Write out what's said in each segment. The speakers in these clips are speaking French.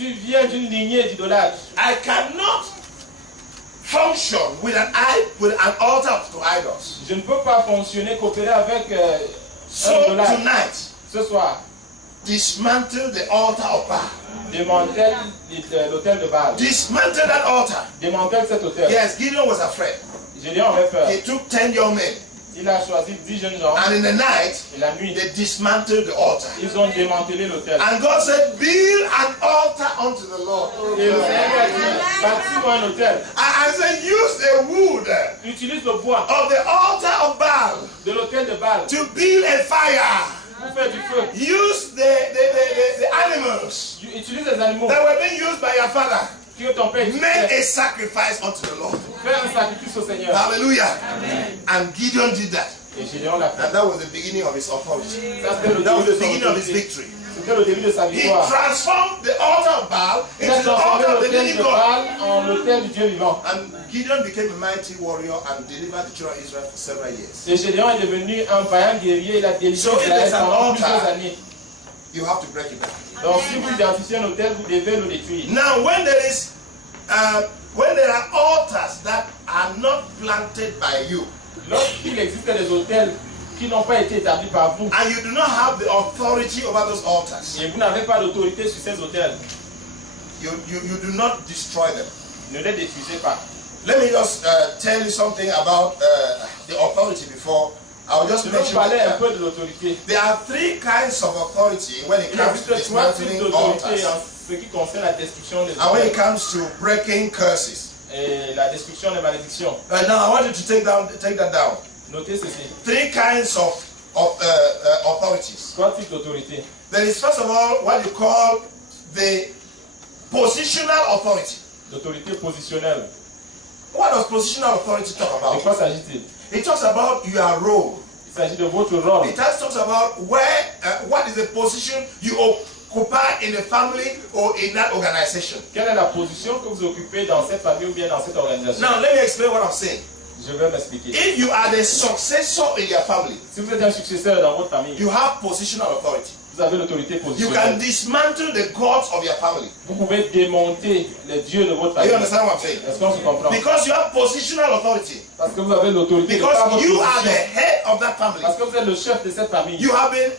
Tu viens d'une lignée d'idolâtres. I cannot function with an altar to idols. Je ne peux pas fonctionner, coopérer avec So un idolâtre. tonight, Ce soir, dismantle the altar of Baal. démantèle l'autel de Baal. Dismantle that altar. Démantèle cet autel. Yes, Gideon was afraid. Gédéon avait peur. He took 10 young men, Il a choisi 10 jeunes gens. and in the night, Et la nuit, they dismantled the altar. ils ont démantelé l'autel. And God said, build an altar unto the Lord. Et le Seigneur a dit, bâtis-moi un autel. I said, use the wood Utilise le bois of the altar of Baal de l'autel de Baal to build a fire. pour faire du feu. Use the animals Utilise les animaux that were being used by your father. que ton père Make utilisait. a sacrifice unto the Lord. Fais un sacrifice au Seigneur. Hallelujah. And Gideon did that. Et Gédéon l'a fait. And that was the beginning of his authority. Ça, c'était le That was début the de son beginning of his autorité. victory. C'était le début de sa He victoire. transformed the altar of Baal Il a into the transformé altar of the l'autel living de God. Baal en l'autel du Dieu vivant. And Gideon became a mighty warrior and delivered the children of Israel for several years. Et Gédéon est devenu un vaillant guerrier. Il a délivré So if Israël there's an pendant altar, plusieurs années. You have to break it down. Donc si vous identifiez un autel, vous devez le détruire. Now, when there are altars that are not planted by you, Lorsqu'il existe des autels qui n'ont pas été établis par vous, and you do not have the authority over those altars, et vous n'avez pas d'autorité sur ces autels, you do not destroy them. ne les détruisez pas. Let me just tell you something about the authority before. I'll just Je vais vous mention parler un that peu de l'autorité. there are three kinds of authority when it Il comes to existe trois types dismantling d'autorité altars en ce qui concerne la destruction des and when it autels comes to breaking curses. et la destruction des malédictions. Right now, I want you to take that down. Notez ceci. Three kinds of authorities. Trois types d'autorité. There is first of all what you call the positional authority. L'autorité positionnelle. What does positional authority talk De about? quoi s'agit-il? It talks about your role. Il s'agit de votre rôle. It talks about what is the position you occupy in the family or in that organization. Quelle est la position que vous occupez dans cette famille ou bien dans cette organisation? Now, let me explain what I'm saying. Je vais m'expliquer. If you are the successor in your family, Si vous êtes un successeur dans votre famille, you have positional authority. vous avez l'autorité You can positionnelle. dismantle the gods of your family. Vous pouvez démonter les dieux de votre Do you famille. understand what I'm saying? Est-ce qu'on se comprend? Because you have positional authority. Parce que vous avez l'autorité de par Because votre you are the position. head of that family. Parce que vous êtes le chef de cette famille. You have been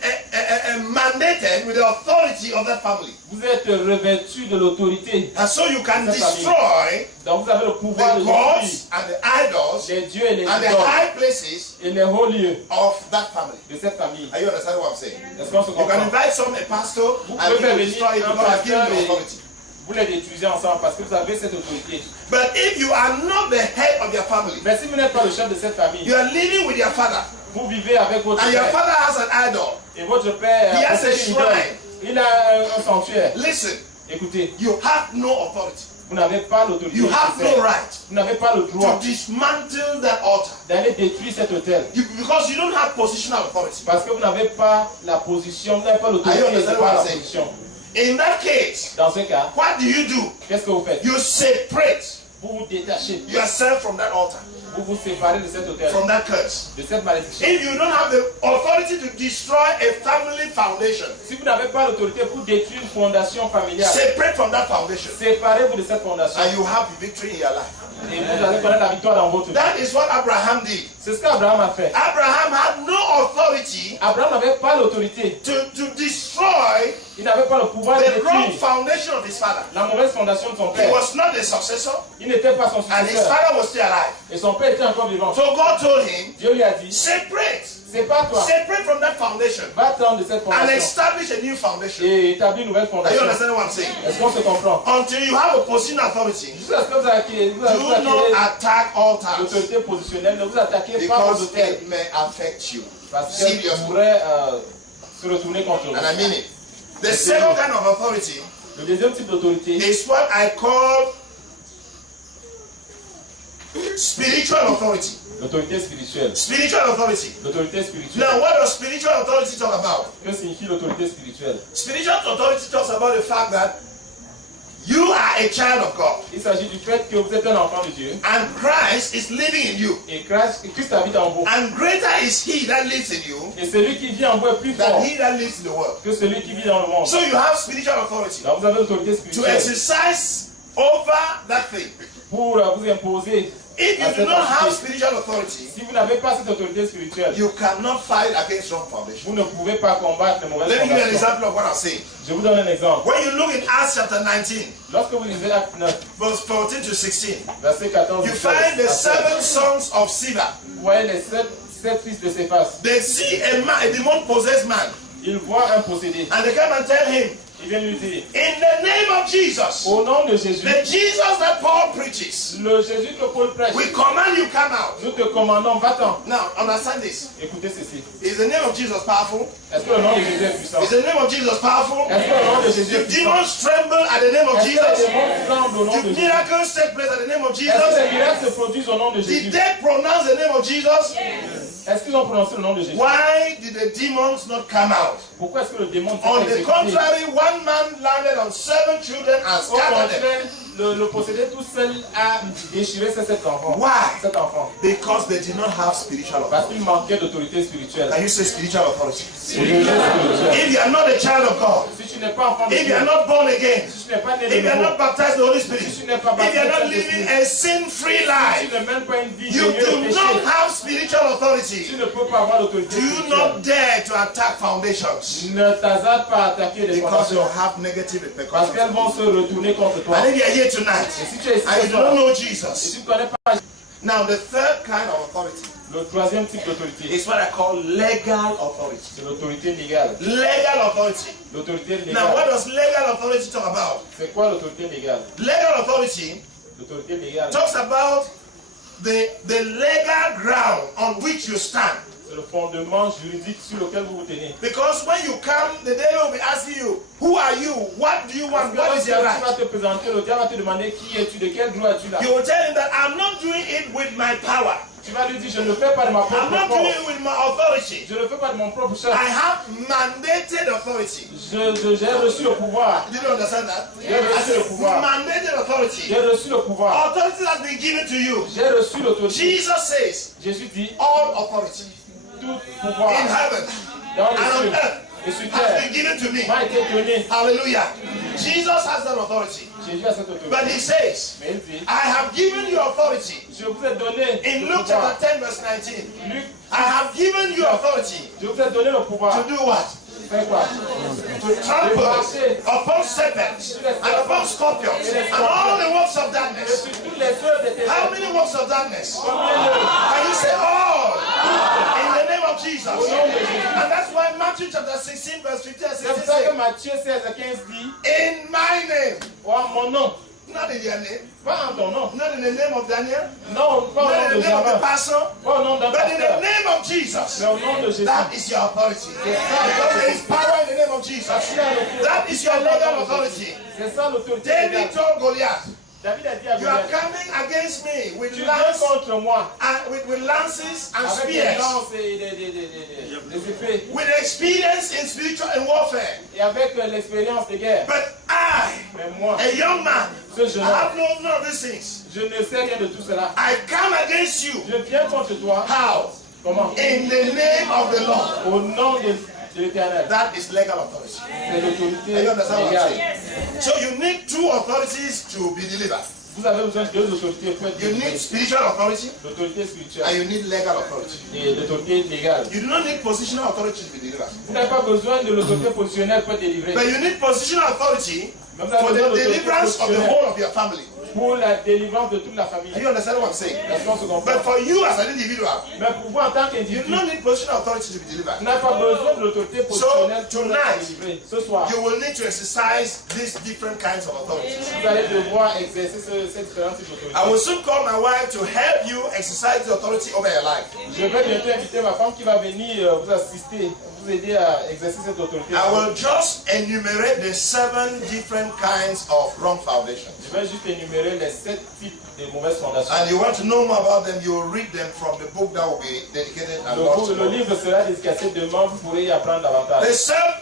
mandated with the authority of that family. Vous êtes revêtu de l'autorité. And so you can Cette famille. destroy Donc vous avez le pouvoir the de détruire gods and the idols les dieux et les and the idoles high places et les hauts lieux of that family. de cette famille. Are you understanding what I'm saying? Est-ce qu'on se You can comprend? invite a pastor Vous and pouvez he faire will venir destroy it un because I've given pasteur you et authority. vous les détruisez ensemble parce que vous avez cette autorité. But if you are not the head of your family, Mais si vous n'êtes pas le chef de cette famille, you are living with your father, vous vivez avec votre and your père father has an idol. et votre père He has possède a une idole. shrine. Il a un sanctuaire. Listen, Écoutez, you have no authority. vous n'avez pas l'autorité. You have no nécessaire. right Vous n'avez pas le droit to dismantle that altar d'aller détruire cet hôtel. because you don't have positional authority. Parce que vous n'avez pas la position, vous n'avez pas Are you l'autorité, understand c'est what pas la I'm saying? position. In that case, Dans ce cas, what do you do? qu'est-ce que vous faites? You separate Vous vous détachez. yourself from that altar, Vous vous séparez de cet hôtel, from that curse. de cette malédiction. If you don't have the authority to destroy a family foundation, Si vous n'avez pas l'autorité pour détruire une fondation familiale, separate from that foundation, séparez-vous de cette fondation and you have the victory in your life. et vous allez connaître la victoire dans votre vie. That is what Abraham did. C'est ce qu'Abraham a fait. Abraham had no authority Abraham n'avait pas l'autorité. to destroy Il n'avait pas le pouvoir de the wrong détruire foundation of his father. la mauvaise fondation de son He père. was not the successor, Il n'était pas son and his successeur. father was still alive. Et son père était encore vivant. So God told him, Dieu lui a dit, separate, c'est pas toi. separate from that foundation, Va-t'en de cette and fondation establish a new foundation. et établis une nouvelle Are you fondation. understanding what I'm saying? Est-ce qu'on se comprend? Until you have a position authority, Jusqu'à ce que vous acquérez do not attack altars l'autorité positionnelle, ne vous attaquez pas aux because hôtels it may affect you. parce qu'elle Seriously. pourrait se retourner contre vous. And I mean it. The second kind of authority Le deuxième type d'autorité, is what I call spiritual authority. l'autorité spirituelle. Spiritual authority. L'autorité spirituelle. Now, what does spiritual authority talk about? Que signifie l'autorité spirituelle? Spiritual authority talks about the fact that you are are a child of God. Il s'agit du fait que vous êtes un enfant de Dieu. And Christ is living in you. Et Christ habite en vous. And greater is he that lives in you Et celui qui vit en vous est plus fort than he that lives in the world. que celui qui vit dans le monde. So you have spiritual authority Donc vous avez l'autorité to spirituelle exercise over that thing. pour vous imposer. If you do not have spiritual authority, Si vous n'avez pas cette autorité spirituelle, you cannot fight against wrong foundation. vous ne pouvez pas combattre les mauvaises Let me give you an fondations. example of what I'm saying. Je vous donne un exemple. When you look in Acts chapter 19, Lorsque vous lisez Acte 9, verse 14 to 16, verset 14, you find the 7 sons of Sceva. vous voyez les sept fils de Céphas. They see a demon-possessed man, Ils voient un possédé. and they come and tell him, Ils viennent lui dire, in the name of Jesus, au nom de Jésus, the Jesus that Paul preaches, le Jésus que Paul prêche, we command you come out. nous te commandons, va-t'en. Now, understand this. Écoutez ceci. Is the name of Jesus powerful? Est-ce que le nom de Jésus est puissant? Is the name of Jesus powerful? Est-ce que le nom de Jésus est Do puissant? demons tremble at the name of Est-ce que les Jesus? démons tremblent au nom Do de Jésus? miracles take place at the name of Est-ce que Jesus? les miracles se produisent au nom de Did Jésus? they pronounce the name of Jesus? Est-ce qu'ils ont prononcé le nom de Jésus? Why did the demons not come out? Pourquoi est-ce que le démon s'est On pas the exécuté? contrary, one man landed on 7 children and Au scattered them. contraire, le possédé tout seul a déchiré ces 7 enfants. Why? 7 enfants. Because they did not have spiritual Parce authority. qu'il manquait d'autorité spirituelle. Can you say spiritual authority? Autorité spirituelle. If you are not a child of God, Si tu n'es pas enfant de if you Dieu, are not born again, si tu n'es pas né de if you are nouveau, not baptized in the Holy Spirit, si tu n'es pas if you are not baptisé, living a sin-free si life, tu ne mènes pas une vie you dénuée de do not péché, have spiritual tu authority. ne peux pas avoir l'autorité Do spirituelle. not dare to attack foundations Ne t'hasarde pas à attaquer les because you fondations have negative parce qu'elles vont repercussions. se retourner contre toi. And if you are here Et tonight si tu es ici and ce you soir, don't know et Jesus, tu ne connais pas now the third kind of authority le troisième type d'autorité, is what I call legal authority. c'est l'autorité légale. Legal authority. L'autorité Now, what légale. does legal authority talk about? C'est quoi l'autorité légale? Legal authority L'autorité légale, talks about the legal ground on which you stand. c'est le fondement juridique sur lequel vous vous tenez. Because when you come, the devil will be asking you, who are you? What do you want? Parce que What is lorsque your tu right? vas te présenter, le diable va te demander qui es-tu, de quel droit es-tu là. You will tell him that I'm not doing it with my power. Tu vas lui dire, je ne le fais pas de ma I'm propre not doing force. it with my authority. Je ne le fais pas de mon propre chef. I have mandated authority. J'ai reçu le pouvoir. Did you understand that? J'ai reçu le pouvoir. Mandated authority. J'ai reçu le pouvoir. Authority has been given to you. J'ai reçu l'autorité. Jesus says, Jésus dit, all authority tout pouvoir in heaven dans les and on cieux earth et sur has terre been given to me. m'a été donné. Hallelujah. Jesus has that authority. Jésus a cette autorité. But he says, Mais il dit, I have given you authority. je vous ai donné In le Luke pouvoir. chapter 10, verse 19, Luc, I have given you authority je vous ai donné le pouvoir. to do what? Fais quoi? To trample upon serpents and upon scorpions and all the works of Et darkness. sur toutes les œuvres de tes How œuvres. many works of darkness? Combien d'œuvres? Can you say all? In the name of Jesus. Au nom de Jésus. And that's why Matthew chapter 16, verse 15 and C'est 16 pour ça que says, Matthieu 16 à 15 dit, in my name, en mon nom, not in their name, pas en ton nom, not in the name of Daniel, non, pas au not nom in de the name of the Jean, pastor, pas au nom d'un but in the pasteur, name of Jesus. mais au nom de Jésus. That is your authority. Because there is power in the name of Jesus. That is your legal authority. C'est ça l'autorité David légale. told Goliath, David a dit à you are Goliath, coming against me with tu viens lance contre moi and with lances and avec des spears, lances et des épées with experience in spiritual and warfare. et avec l'expérience de guerre. But I, Mais moi, a young man, ce jeune I homme, have no none of these things. je ne sais rien de tout cela. I come against you. Je viens contre toi. How? Comment? In the name of the Lord. Au nom de l'Éternel. That is legal authority. C'est l'autorité Are you understand what I'm légale. saying? So you need two authorities to be delivered. Vous avez besoin de deux autorités pour être You need délivré. spiritual authority L'autorité and spirituelle you need legal authority. et l'autorité légale. You do not need positional authority to be delivered. Vous n'avez pas besoin de l'autorité positionnelle pour être délivré. But you need positional authority Mais vous avez for besoin the de l'autorité deliverance of the positionnelle whole of your family. pour la délivrance de toute la famille. Do you understand what I'm saying? Est-ce qu'on se comprend? But for you as an individual, Mais pour vous en tant you qu'individu, do not need positional authority to be delivered. vous n'avez pas besoin de l'autorité positionnelle pour tonight, être délivré. Ce soir, You will need to exercise these different kinds of authorities. vous allez devoir exercer cette différence d'autorité. I will soon call my wife to help you exercise the authority over your life. Je vais bientôt inviter ma femme qui va venir vous assister, vous aider à exercer cette autorité. I will just enumerate the 7 different kinds of wrong foundations. Je vais juste énumérer verrez les 7 types de mauvaises fondations. And you want to know more about them, you will read them from the book that will be dedicated and launched. Le livre sera dédicacé demain, vous pourrez y apprendre davantage.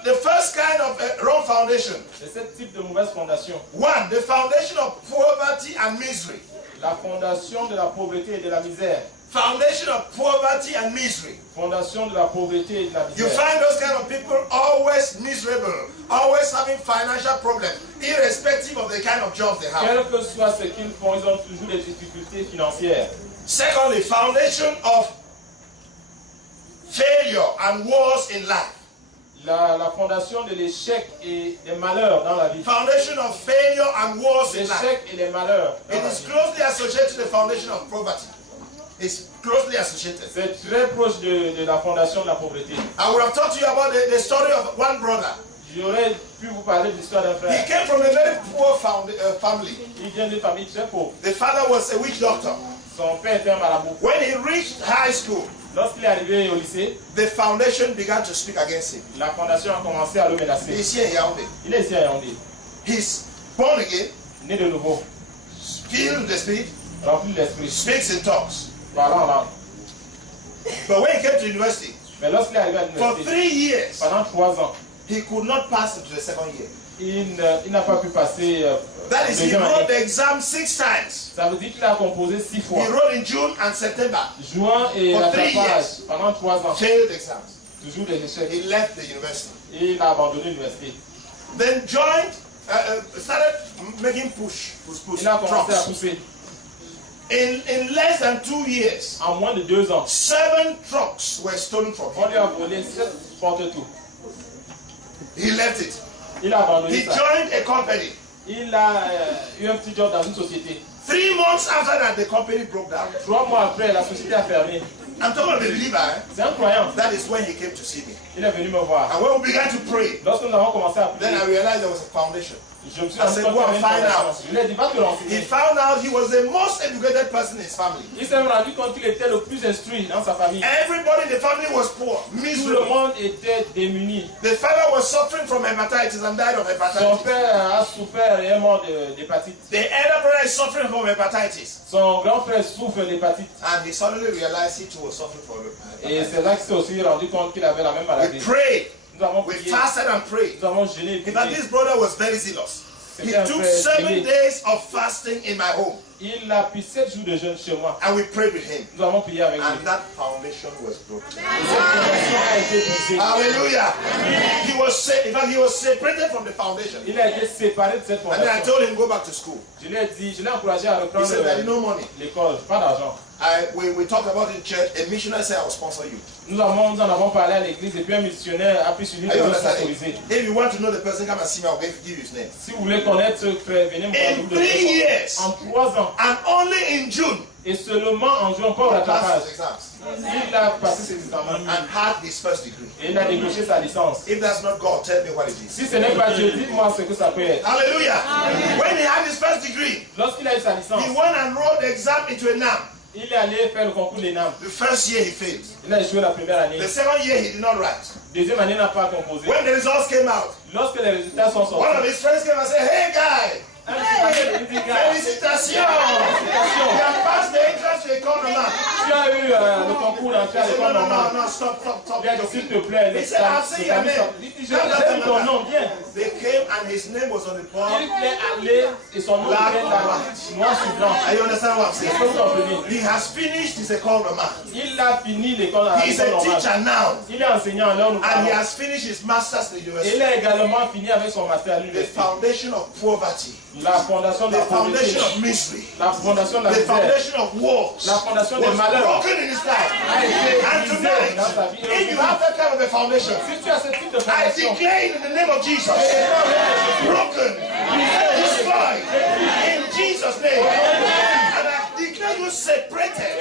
The first kind of wrong foundation. Les 7 types de mauvaises fondations. One, the foundation of poverty and misery. La fondation de la pauvreté et de la misère. Foundation of poverty and misery. Fondation de la pauvreté et de la misère. You find those kind of people always miserable, always having financial problems, irrespective of the kind of jobs they have. Quel que soit ce qu'ils font, ils ont toujours des difficultés financières. Secondly, foundation of failure and wars in life. La fondation de l'échec et des malheurs dans la vie. Foundation of failure and wars in life. L'échec et les malheurs. It is closely associated to the foundation of poverty. It's closely associated. C'est très proche de la fondation de la pauvreté. I would have taught you about the story of one brother. J'aurais pu vous parler de l'histoire d'un He frère. came from a very poor family. Il vient d'une famille très pauvre. The father was a witch doctor. Son père était un marabout. When he reached high school, Lorsqu'il est arrivé au lycée, the foundation began to speak against him. la fondation a commencé à le menacer. He's here in Yaoundé. Il est ici à Yaoundé, He's born again, né de nouveau, filled with the Spirit, rempli de l'esprit, speaks in tongues. parlant en langue. But when he came to university, Mais lorsqu'il est arrivé à for l'université, 3 years, pendant 3 ans, he could not pass into the second year. il n'a pas pu passer That is, he deuxième wrote année. the exam 6 times. Ça veut dire qu'il a composé 6 fois. He wrote in June and September. Juin et For 3 rattrapage years. pendant 3 ans. Failed exams. Toujours des échecs. He left the university. Et il a abandonné l'université. Then joined, started making push. Il a commencé à trucks. pousser. In less than 2 years, En moins de 2 ans, 7 trucks were stolen from on him. lui a volé 7 porte-tout. He left it. Il a abandonné He ça. joined a company. Il a eu un petit job dans une société. 3 months after that, the company broke down. 3 mois après, la société a fermé. I'm talking about a believer. Eh? C'est un croyant. That is when he came to see me. Il est venu me voir. And when we began to pray, Lorsque nous avons commencé à then prier, I realized there was a foundation. je me suis I rendu said, compte go qu'il y and avait une find fondation. out. Je lui ai dit, va te He renseigner. found out he was the most educated person in his family. Il s'est rendu compte qu'il était le plus instruit dans sa famille. Everybody in the family was poor, Tout le miserable. monde était démuni. The father was suffering from hepatitis and died of Son hepatitis. père a souffert et est mort d'hépatite. The elder brother is suffering from hepatitis. Son grand frère souffre d'hépatite. And he suddenly realized he too was suffering from Et hepatitis. c'est là qu'il s'est aussi rendu compte qu'il avait la même We maladie. prayed, Nous avons we prié, fasted and prayed. nous avons jeûné et In fact, prié. this brother was very zealous. He C'était un took frère 7 zélé. days of fasting in my home. Il a pris 7 jours de jeûne chez moi. And we prayed with him. Nous avons prié avec lui. And that foundation was broken. Et cette fondation a été brisée. Hallelujah. In fact, he was separated from the foundation. Il a été séparé de cette And then I fondation. told him, go back to school. Je lui ai dit, je l'ai encouragé à He reprendre said, there is no money. l'école. Pas d'argent. We talked about it in church. A missionary said, I will sponsor you. Nous en avons parlé à l'église et puis un missionnaire a pris sur lui Are you de nous understanding? sponsoriser. If you want to know the person, come and see me. I'll give you his name. Si vous voulez connaître ce frère, venez me voir. In 3 years, En 3 ans. and only in June, Et seulement en jouant encore la he passed rattrapage. his exams Il a passé ses examens. and had his first degree. Et il a décroché sa licence. If that's not God, tell me what it is. Si ce n'est pas Dieu, dites-moi ce que ça peut être. Hallelujah. When he had his first degree, Lorsqu'il a eu sa licence, he went and wrote the exam into a NAM. il est allé faire le concours des NAM. The first year he failed. Il a échoué la première année. The second year he did not write. Deuxième année, il n'a pas composé. When the results came out, Lorsque les résultats sont one of sortis, his friends came and said, hey guy, un petit dit, gars, félicitations. You have passed the entrance to Economat. tu as eu le concours d'entrée à I said, l'école no, normale. stop. Il a dit, s'il te plaît, He said, I've seen your name. j'ai vu ton nom, viens. They came and his name was on the board. Il est allé et son nom était là, noir sur blanc. Are you understand what I'm Est-ce que saying? vous comprenez? He has finished his Economat. Il a fini l'école à He's a l'école normale. teacher now. Il est enseignant alors nous And he parlons. has finished his master's at the Et university. il a également fini avec son master à The l'université. foundation of poverty. La fondation de The la pauvreté, foundation of misery. la fondation de la The misère, foundation of wars. la fondation Was des malheurs broken in his life. a été And brisée tonight, dans sa vie. if you have that kind of a foundation, Si tu as ce type de I fondation, declare it in the name of Jesus. Broken, destroyed, in Jesus' name. And I declare you separated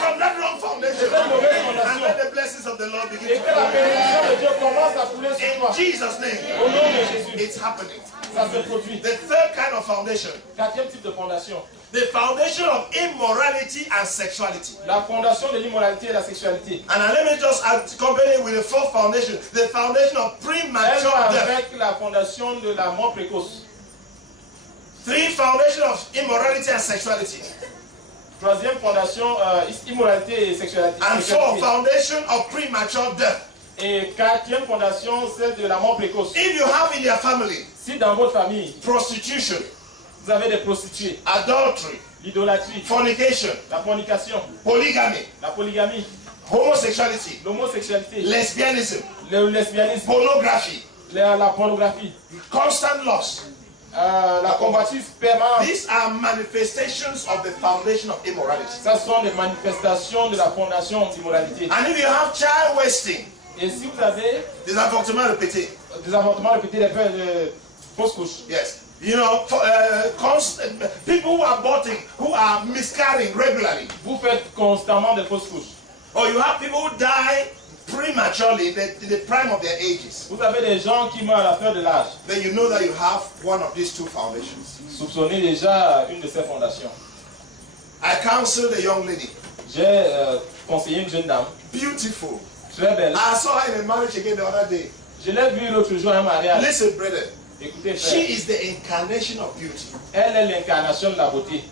from that wrong foundation. And let the blessings of the Lord begin et to que la flow. bénédiction de Dieu commence à couler sur In toi. Jesus' name, Au nom de Jésus, it's happening. ça se produit. The third kind of foundation, Quatrième type de fondation, the foundation of immorality and sexuality. la fondation de l'immoralité et la sexualité. And let me just accompany it with the fourth foundation, the foundation of Elle premature va death. avec la fondation de la mort précoce. 3 foundation of immorality and sexuality. Troisième fondation, immoralité et sexualité. And 4, foundation of premature death. Et quatrième fondation, celle de la mort précoce. If you have in your family Si dans votre famille, prostitution, vous avez des prostituées, adultery, l'idolâtrie, fornication, la fornication, polygamy, la polygamie, homosexuality, l'homosexualité, lesbianism, le lesbianisme, pornography, la pornographie, constant lust. la convoitise permanente. These are manifestations of the foundation of immorality. Ça sont des manifestations de la fondation d'immoralité. And if you have child wasting, Et si vous avez des avortements répétés, des avortements répétés, des fausses couches, yes, you know, people who are aborting, who are miscarrying regularly, vous faites constamment des fausses couches. or you have people who die prematurely in the prime of their ages, Vous avez des gens qui meurent à la fin de l'âge. then you know that you have one of these two foundations. Soupçonnez déjà une de ces fondations. I counseled a young lady, J'ai conseillé une jeune dame, beautiful. très belle. I saw her in a marriage again the other day. Je l'ai vue l'autre jour à un mariage. Listen, brother, Écoutez, she frère, is the incarnation of beauty. elle est l'incarnation de la beauté.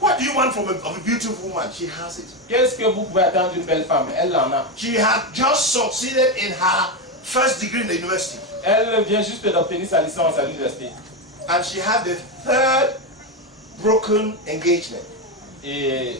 What do you want from a beautiful woman? She has it. Qu'est-ce que vous pouvez attendre d'une belle femme? Elle en a. She had just succeeded in her first degree in the university. Elle vient juste d'obtenir sa licence à l'université. And she had the third broken engagement. Et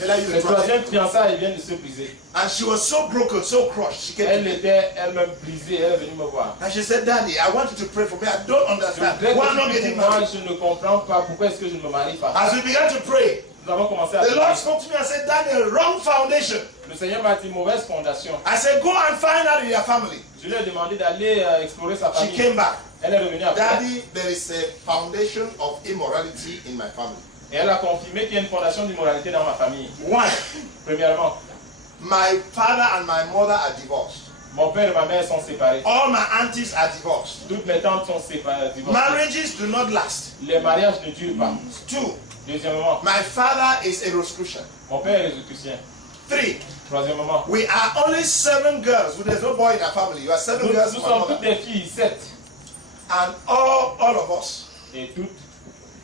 Tell her you le the trouble. troisième fiançailles vient de se briser. And she was so broken, so crushed. She came Elle to me. était elle-même brisée. Elle est venue me voir. And she said, Daddy, I want you to pray for me. I don't Je understand. voudrais Why I'm not que tu getting pries pour moi, married? je ne comprends pas pourquoi est-ce que je ne me marie pas. As we began to pray, Nous avons commencé à the Lord prier. spoke to me and said, Daniel, wrong foundation. Le Seigneur m'a dit mauvaise fondation. I said, go and find out in your family. Je lui ai demandé d'aller explorer sa She famille. came back. Elle est revenue après. Daddy, there is a foundation of immorality in my family. Et elle a confirmé qu'il y a une fondation d'immoralité dans ma famille. One, Premièrement, my father and my mother are divorced. mon père et ma mère sont séparés. All my aunties are divorced. Toutes mes tantes sont séparées, divorcées. Marriages do not last. Les mariages ne durent pas. Two, Deuxièmement, my father is a Rosicrucian. mon père est chrétien. Three, Troisièmement, we are only 7 girls. There's no boy in our family. You are 7 nous girls. sommes toutes des filles, 7. And all of us, Et toutes,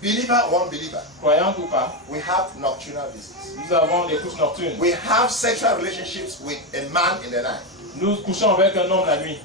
believer or unbeliever, croyantes ou pas, we have nocturnal visits. nous avons des couches nocturnes. We have sexual relationships with a man in the night. Nous couchons avec un homme la nuit.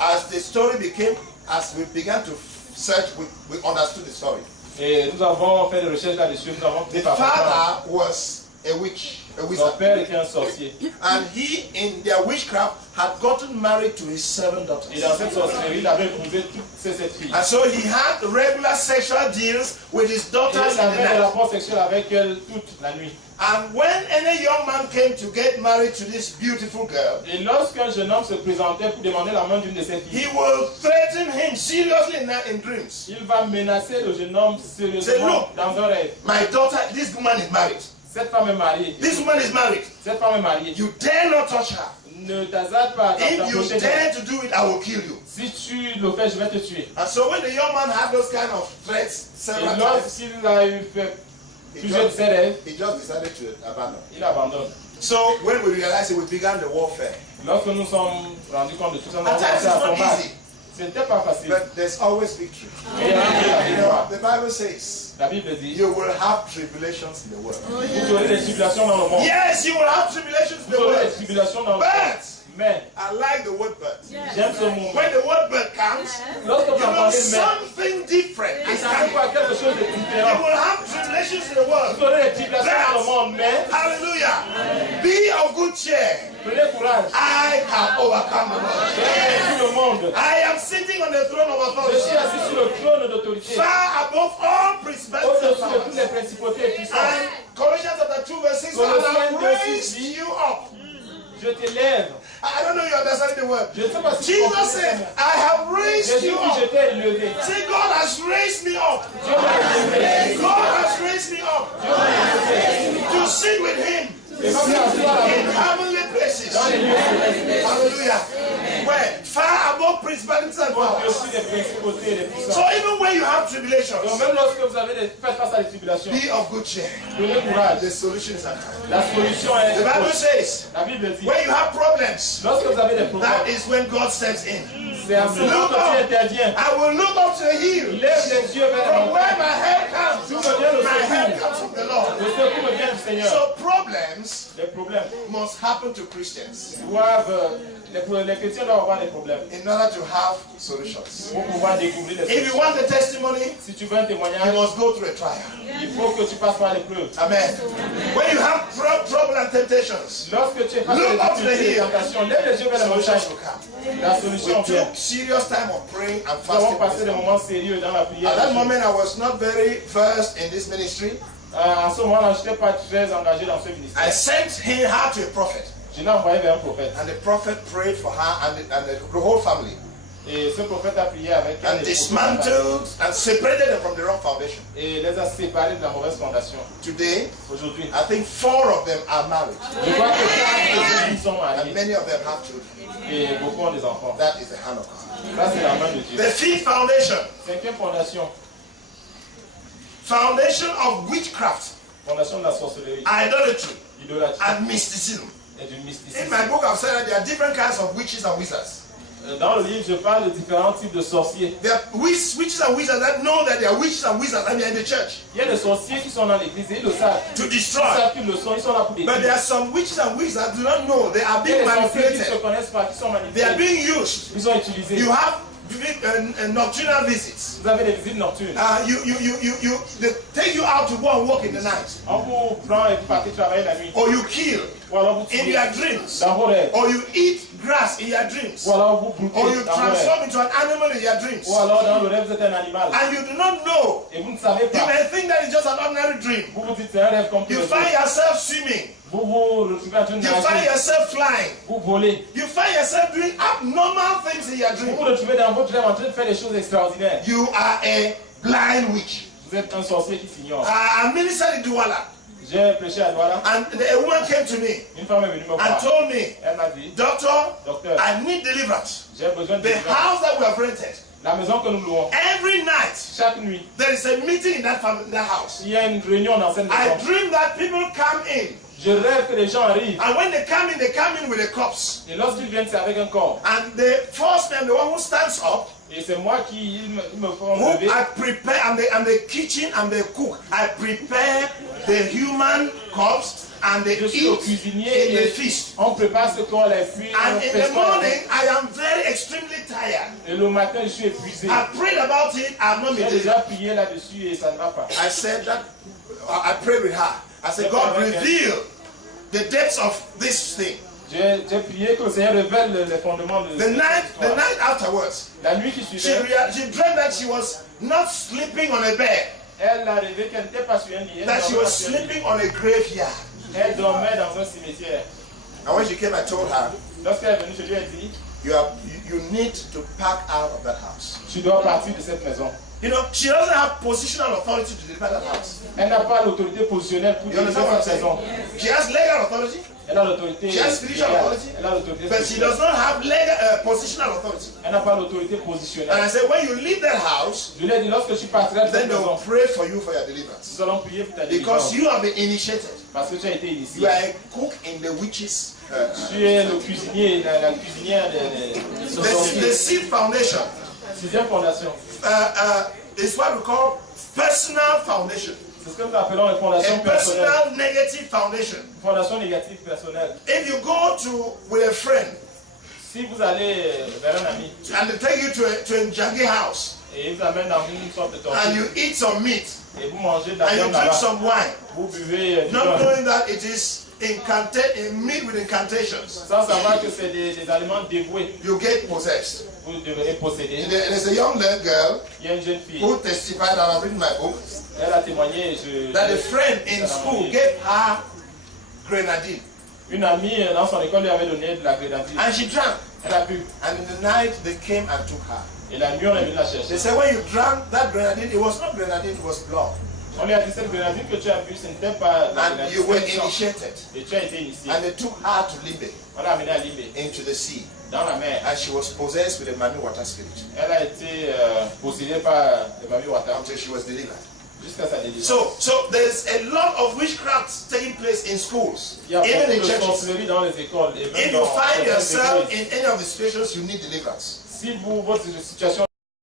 As the story became, as we began to search, we understood the story. Et nous avons fait des recherches là-dessus. Nous avons The pris par father was a witch, a Son wizard. père était un sorcier. And he, in their witchcraft, had gotten married to his 7 daughters. Et dans cette sorcellerie, il avait épousé toutes ces 7 filles. And so he had regular sexual deals with his Et daughters il in the avait des night. rapports sexuels avec elles toute la nuit. And when any young man came to get married to this beautiful girl, Et lorsqu'un jeune homme se présentait pour demander la main d'une de ses filles, he will threaten him seriously in dreams. il va menacer le jeune homme Say, sérieusement look. dans un rêve. My daughter, this woman is married. Cette femme est mariée. This woman is married. Cette femme est mariée. You dare not touch her. Ne t'hasarde pas à If you t'approcher d'elle. dare to do it, I will kill you. Si tu le fais, je vais te tuer. And so when the young man had those kind of threats Et several times, lorsqu'il a eu fait he plusieurs de just, ses rêves, he just decided to abandon. il abandonne. So when we realized it, we began the warfare. Lorsque nous sommes rendus compte de tout ça, nous At avons times commencé it's à not combattre. easy, C'était pas facile. but there's always victory. Et il y a toujours la You know, victoire. the Bible says La Bible dit, you will have tribulations in the world. vous aurez des tribulations dans le monde. Yes, you will have tribulations in Vous the aurez des world. tribulations dans le monde. But Mais, I like the word but. j'aime ce mot. When the word but comes, Lorsque vous you know entendez mais, something different is ça coming. veut quelque chose de You différent. will have tribulations in the world. Vous aurez des tribulations dans le monde, mais Hallelujah. Be of good cheer. prenez courage. I have overcome the world. J'ai vaincu le monde. I am sitting on the throne of Je suis authority, assis sur le trône d'autorité. far above all principalities and Au-dessus de toutes powers. les principautés et puissances. And Colossians chapter 2 verse 6, and I have raised you up. Je t'élève. I don't know if you understand the word. Je ne sais pas si tu Jesus comprends said, ça. I have raised Jésus you dit, je up. t'ai élevé. Say, God has raised me up. Dieu m'a élevé. God has raised me up Dieu m'a élevé. to sit with Him Et va faire asseoir avec in lui heavenly places. dans les lieux célestes. Hallelujah. Where? Far above principalities and powers. Au-dessus des principautés et des puissances. So even when you have tribulations, Donc même lorsque vous avez faites face à des tribulations, be of good cheer. prenez courage. The solution is at hand. La solution est The Bible proche. says, La Bible dit, when you have problems, lorsque vous avez des problèmes, that is when God steps in. c'est à ce moment que tu interviens. I will look up to the hill. Lève les les yeux vers la From where montagne. my help comes, D'où me vient le my help secours? comes from the Lord. Le secours me vient du Seigneur. So problems Les problèmes must happen to Christians doivent, les chrétiens doivent avoir des problèmes in order to have solutions. pour pouvoir découvrir les If you solutions. want a testimony, Si tu veux un you témoignage, must go through a trial. il faut que tu passes par l'épreuve. Amen. When you have trouble and temptations, Lorsque tu es face Look à up to the des difficultés et des hill. tentations, lève les yeux vers la montagne. solutions will come. La solution We vient. took serious time of praying and Nous avons passé fasting. des moments sérieux dans la prière. At that moment, I was not very versed in this ministry. En ce moment-là, je n'étais pas très engagé dans ce I ministère. sent her to a prophet, Je l'ai envoyé vers un prophète. and the prophet prayed for her and the whole family, Et ce prophète a prié avec elle and dismantled and separated them from the wrong foundation. et les a séparés de la mauvaise fondation. Today, Aujourd'hui, I think 4 of them are married, je vois que 4 ils sont and mariés many of them have children. et beaucoup ont des enfants. That is the hand of God. Ça, c'est la main de Dieu. The 5th foundation, Cinquième fondation, foundation of witchcraft, fondation de la sorcellerie, idolatry, idolâtrie and mysticism. et du In mysticisme. my book, I've said that there are different kinds of witches and wizards. Dans le livre, je parle de différents types de sorciers. There are witches and wizards that know that they are witches and wizards and they are in the church Il y a des sorciers qui sont dans l'église et ils le savent. to Ils destroy. savent qu'ils le sont, ils sont là pour But there détruire. are some witches and wizards that do not know. They are Il y a being des sorciers qui ne se manipulated. connaissent pas, qui sont They are manipulés. being used. Ils sont utilisés. You have nocturnal visits. Vous avez des visites nocturnes. They take you out to go and walk in the night. On vous prend et vous partez travailler la nuit. Or you kill Ou alors vous in tuez your dreams. dans vos rêves. Or you eat grass in your dreams. Ou alors vous Or brûlez you dans vos rêves. transform into an animal in your dreams. Ou alors dans le rêve vous êtes un animal. And you do not know. Et vous ne savez You pas. may think that it's just an ordinary dream. Vous vous dites c'est un rêve comme tous You les find autres. yourself swimming. Vous vous retrouvez en train de You find nager. yourself flying. Vous volez. You find yourself doing abnormal things in your Vous dream. vous retrouvez dans votre rêve en train de faire des choses extraordinaires. You are a blind witch. Vous êtes un sorcier qui s'ignore. I ministered in Douala, J'ai prêché à Douala. and a woman came to me Une femme est venue me and voir. told me, Elle m'a dit, Doctor, docteur, I need deliverance. j'ai besoin de The délivrance. house that we have rented, La maison que nous louons, every night chaque nuit, there is a meeting in that house. il y a une réunion dans cette I maison. dream that people come in, Je rêve que les gens arrivent. and when they come in with a corpse. Et lorsqu'ils viennent, c'est avec un corps. And the first man, the one who stands up, Et c'est moi qui ils me font who lever. I prepare, and the kitchen and the cook, I prepare the human corpse and they Je suis au eat cuisinier in the et feast. on prépare ce corps, les fruits, And on in fait the ça. morning, I am very extremely tired. Et le matin, je suis épuisé. I prayed about it, I have not J'ai been déjà delivered. prié là-dessus et ça ne va pas. I said that, I prayed with her. I said, God, reveal the depths of this thing. J'ai prié que le Seigneur révèle les fondements de The cette night histoire. afterwards, La nuit qui she suivait, dreamt that she was not sleeping on a bed, elle a rêvé qu'elle n'était pas sur un lit. Elle that she dormait was pas sur un lit. sleeping on a graveyard. Elle dormait dans un cimetière. And when she came, I told her, Lorsqu'elle est venue, je lui ai dit, you need to pack out of that house. tu dois partir de cette maison. You know, she doesn't have positional authority to deliver that house. Elle n'a pas l'autorité positionnelle pour You diriger understand what I'm cette maison. saying? She has legal authority, Elle a l'autorité She has spiritual légale. authority, Elle a l'autorité but she spirituelle. does not have legal positional authority. Elle n'a pas l'autorité And I positionnelle. said, when you leave that house, Je lui ai dit, lorsque tu partiras de then cette they will maison, pray for you for your deliverance. nous allons prier pour ta Because délivrance. you have been initiated. Parce que tu as été You initié. are a cook in the witches. Tu es le cuisinier, la cuisinière de ce The sorcier. seed foundation Sixième fondation. is what we call personal foundation. C'est ce que nous appelons les fondations A personnelles. personal negative foundation. Fondation négative personnelle. If you go with a friend Si vous allez vers un ami and they take you to a Njagi house et il vous amène dans une sorte de and tortue you eat some meat et vous mangez de la and you viande drink là-bas, some wine, vous buvez du not vin, knowing that it is meat with incantations, sans savoir que c'est des aliments dévoués, you get possessed. vous devenez possédé. There's a young girl Il y a une jeune fille, who testified, and I've written my book, elle a témoigné, et that a friend in school gave her grenadine une amie dans son école lui avait donné de la grenadine. and she drank. Elle a bu. And in the night they came and took her. Et la nuit, on est venu la They chercher. said when you drank that grenadine, it was not grenadine, it was blood. On lui a dit cette grenadine que tu as bu, ce n'était pas la And you were grenadine. initiated. Et tu as été initié. And they took her to Libe, On l'a amenée à Libé, into the sea. dans la mer. And she was possessed with a manu water spirit Elle a été possédée par le Mami Wata until she was delivered. jusqu'à sa délivrance. So there's a lot of witchcraft taking place in schools, Il y a even in beaucoup de churches. sorcellerie dans les écoles. Et même If you dans find certaines yourself églises. in any of the situations, you need deliverance. Si votre situation